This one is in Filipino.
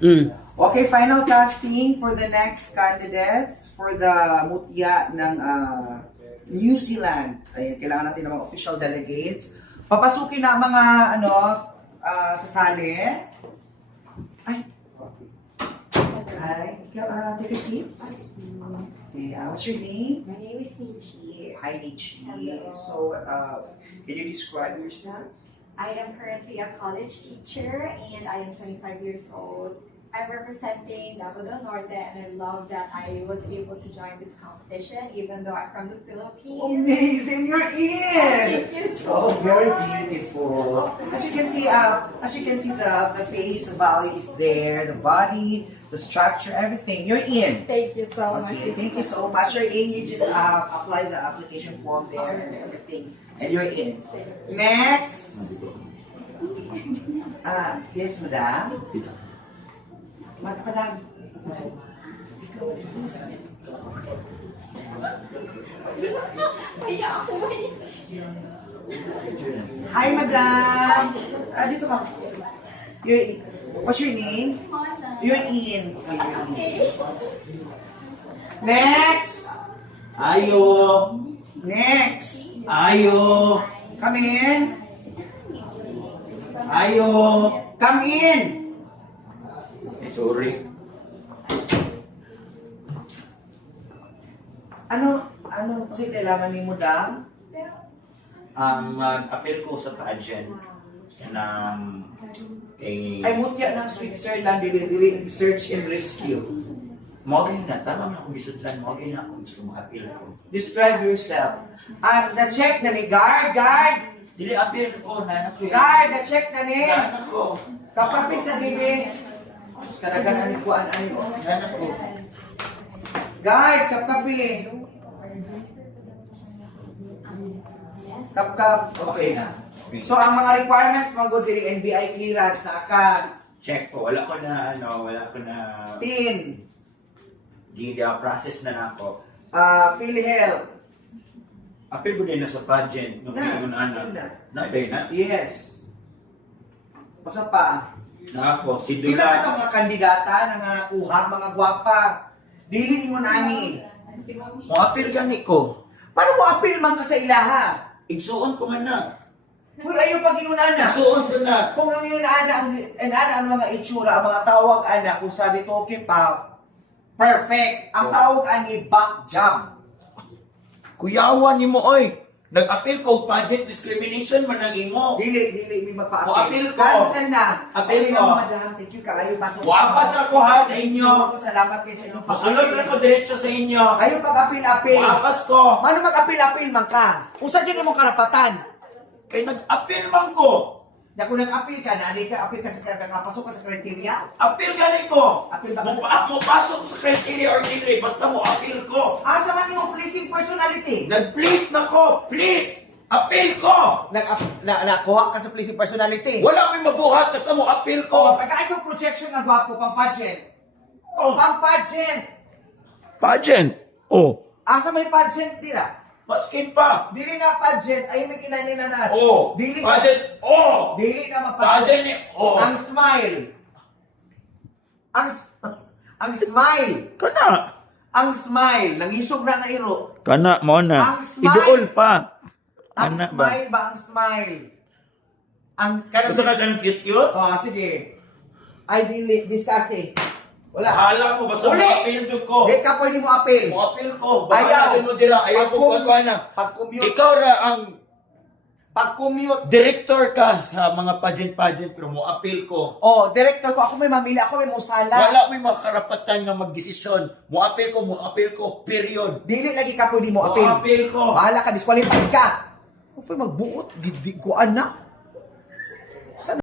Okay, final casting for the next candidates for the mutya ng New Zealand. Ayun, kailangan natin ng mga official delegates. Papasukin na ang mga sasali. Ay. Hi. Take a seat. Okay, what's your name? My name is Nietzsche. Hi, Nietzsche. Hello. So, can you describe yourself? I am currently a college teacher and I am 25 years old. I'm representing Davao del Norte and I love that I was able to join this competition even though I'm from the Philippines. Amazing, you're in. Thank you Oh, so very much. beautiful. As you can see, the face value is there, the body, the structure, everything. You're in. Thank you so much. Okay, thank you so much. You're in. You just apply the application form there and everything, and you're in. Next. Yes, madam. Madam. Ikaw, Iya ako eh. Hi, madam. Dito ka. You're in. What's your name? You're in. Okay. Next. Ayo! Next. Ayo! Come in. Ayo! Come in. Sorry. Ano kasi kailangan ni madam? Mag-appeal ko sa pageant ng Ay mutya ng Switzerland, dili search and rescue. mo na tama na akong gisudlan mo na akong gusto ma-appeal ko. Describe yourself. Na-check na ni guard. Dili appeal ko na ako. Guard, na-check na ni. Na ako. Kapapis na dili. Kadagan ni kuan ani. Na ako. Guard, kapapi. Kap. Okay na. So ang mga requirements mga diri NBI clearance na ka. Check ko. Wala ko na Tin. process na nako. PhilHealth. Appeal ko din na sa pageant nung pinunaan na. Na. Yes. Basta pa. Na ako. Si Kita ka sa Dula. mga kandidata na nga nakuha, mga gwapa. Dili mo nani. Mo appeal gani ko. Paano mo appeal man ka sa ilaha? Igsuon ko man na. Uy, ayaw pag inunana. Igsuon ko na. Kung ang inunana, ang mga itsura, ang mga tawag ana, kung sabi to, keep up, perfect. Ang tawag ani, back jump. Kuyawan ni mo, oy. Nag-appeal ko, pageant discrimination man ang imo. Dili, may O, magpa-appeal. appeal ko. Cancel na. Appeal Okay ko. na, madam. Thank you, kayo. Pasok. Wapas ako ha sa inyo. Salamat kayo sa inyong Masulod na ko diretso sa inyo. Ayaw pag-appeal. Wapas ko. Mano mag-appeal man ka? Usa dyan mo karapatan. Kay nag-appeal man ko. Na kung nag-appeal ka, appeal ka sa nakapasok ka sa kriteria, Appeal gani ko. Appeal ba ka Mo pasok sa criteria or dili. Basta mo appeal ko. asa man yung pleasing personality? Nag-please na ko. Please. Appeal ko. Nakuha ka sa pleasing personality. Wala may mabuhat. Basta mo appeal O, ko. taga itong projection na gwapo, pang pageant. Oh. Pang pageant. Pageant. Oh. Asa may pageant tira? Maskin pa. Dili na pageant, ay may kinanin na. Oh. Dili Pageant. Oh. Dili na mapasok. Pageant ni. Oh. Ang smile. Ang smile. Kana. Ang smile. Nangisog na nga iro. Kana mo na. Ang smile. Iduol pa. Ang Ana smile ba? Ang smile. Ang Gusto ka ganun cute-cute? Oh, sige. Ay, dili. Discuss eh. Wala. Bahala mo, basta Uli! mo-appeal jud ko. Di ka pwede mo appeal. Mo-appeal ko. Ayaw. Bahala mo dira. Ayaw ko kung ano. Pag-commute. Ikaw ra ang Pag-commute. director ka sa mga pageant pero mo-appeal ko. Oh, director ko. Ako may mamili. Ako may musala. Wala may makarapatan nga magdesisyon. Mo-appeal ko, period. Dili lagi ka pwede mo appeal. Mo-appeal ko. Bahala ka. Disqualified ka. Ako pa magbuot. Di ko anak.